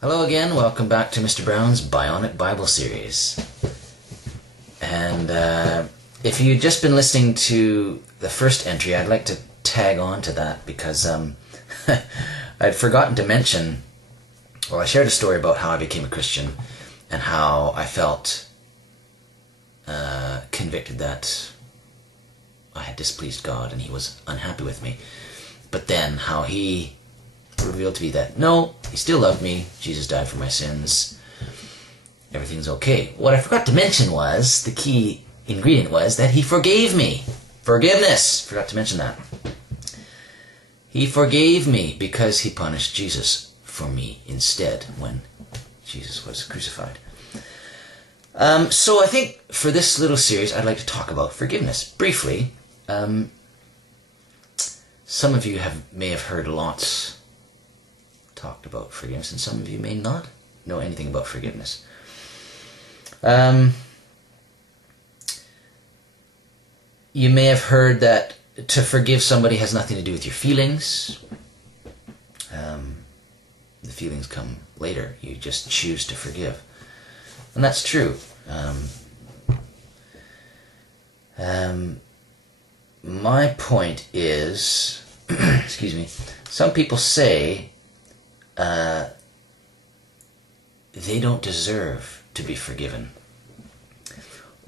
Hello again, welcome back to Mr. Brown's Bionic Bible Series. And if you've just been listening to the first entry, I'd like to tag on to that because I'd forgotten to mention, I shared a story about how I became a Christian and how I felt convicted that I had displeased God and He was unhappy with me. But then how He revealed to me that no, He still loved me, Jesus died for my sins, everything's okay. What I forgot to mention was, the key ingredient was that He forgave me. Forgiveness! Forgot to mention that. He forgave me because He punished Jesus for me instead when Jesus was crucified. So I think for this little series I'd like to talk about forgiveness briefly. Some of you may have heard lots talked about forgiveness, and some of you may not know anything about forgiveness. You may have heard that to forgive somebody has nothing to do with your feelings. The feelings come later. You just choose to forgive. And that's true. My point is, excuse me, some people say they don't deserve to be forgiven,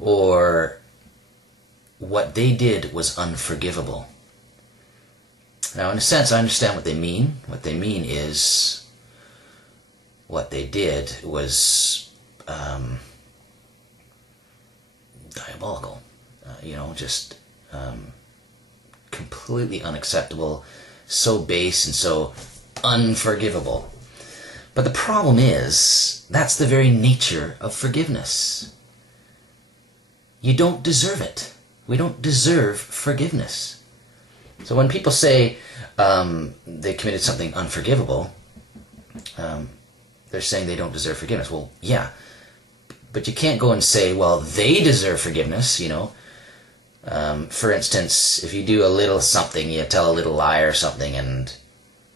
or what they did was unforgivable. Now, in a sense, I understand what they mean. What they mean is what they did was diabolical, just completely unacceptable, so base and so unforgivable. But the problem is, that's the very nature of forgiveness. You don't deserve it. We don't deserve forgiveness. So when people say they committed something unforgivable, they're saying they don't deserve forgiveness. Well, yeah, but you can't go and say, well, they deserve forgiveness, For instance, if you do a little something, you tell a little lie or something, and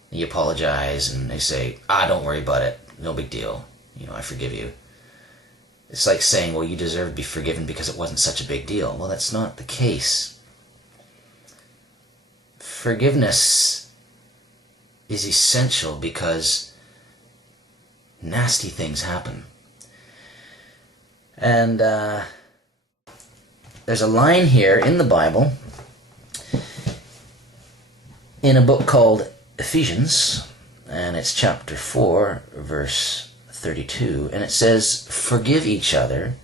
you apologize, and they say, don't worry about it, no big deal, I forgive you. It's like saying, well, you deserve to be forgiven because it wasn't such a big deal. Well, that's not the case. Forgiveness is essential because nasty things happen. And there's a line here in the Bible, in a book called Ephesians, and it's chapter 4, verse 32, and it says, "Forgive each other,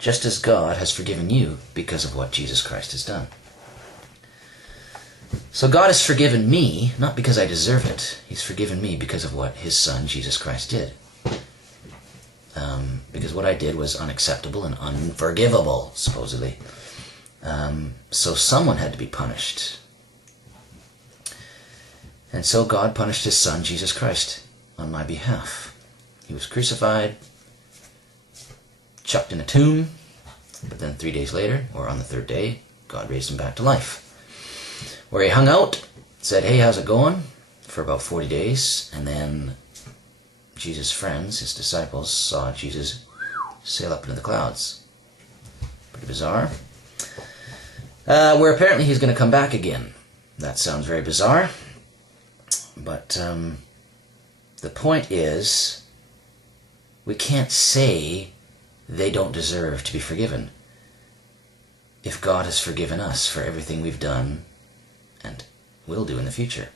just as God has forgiven you because of what Jesus Christ has done." So God has forgiven me, not because I deserve it. He's forgiven me because of what His Son, Jesus Christ, did. Because what I did was unacceptable and unforgivable, supposedly. So someone had to be punished. And so God punished His Son, Jesus Christ, on my behalf. He was crucified, chucked in a tomb, but then 3 days later, or on the third day, God raised Him back to life. Where He hung out, said, "Hey, how's it going?" for about 40 days, and then Jesus' friends, His disciples, saw Jesus sail up into the clouds. Pretty bizarre. Where apparently He's going to come back again. That sounds very bizarre. But the point is, we can't say they don't deserve to be forgiven if God has forgiven us for everything we've done and will do in the future.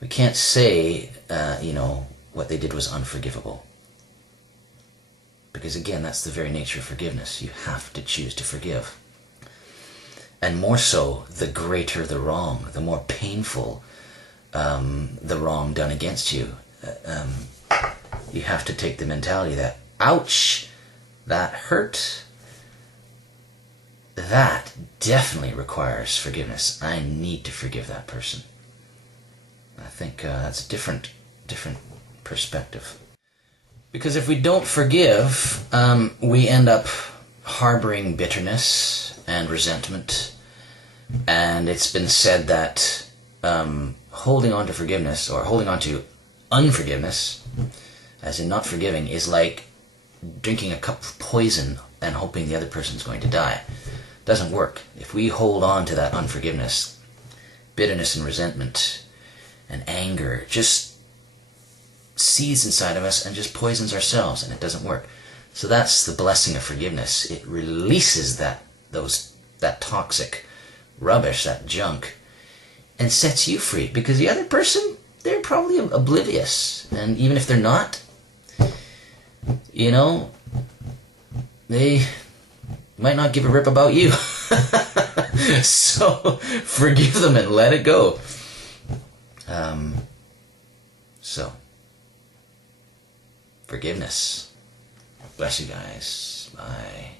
We can't say, what they did was unforgivable. Because again, that's the very nature of forgiveness. You have to choose to forgive. And more so, the greater the wrong, the more painful the wrong done against you. You have to take the mentality that, ouch, that hurt. That definitely requires forgiveness. I need to forgive that person. I think that's a different perspective. Because if we don't forgive, we end up harboring bitterness and resentment. And it's been said that holding on to forgiveness, or holding on to Unforgiveness, as in not forgiving, is like drinking a cup of poison and hoping the other person's going to die. It doesn't work. If we hold on to that unforgiveness, bitterness and resentment and anger just seeds inside of us and just poisons ourselves, and it doesn't work. So that's the blessing of forgiveness. It releases that toxic rubbish, that junk, and sets you free, because the other person, they're probably oblivious. And even if they're not, they might not give a rip about you. So forgive them and let it go. So forgiveness. Bless you guys. Bye.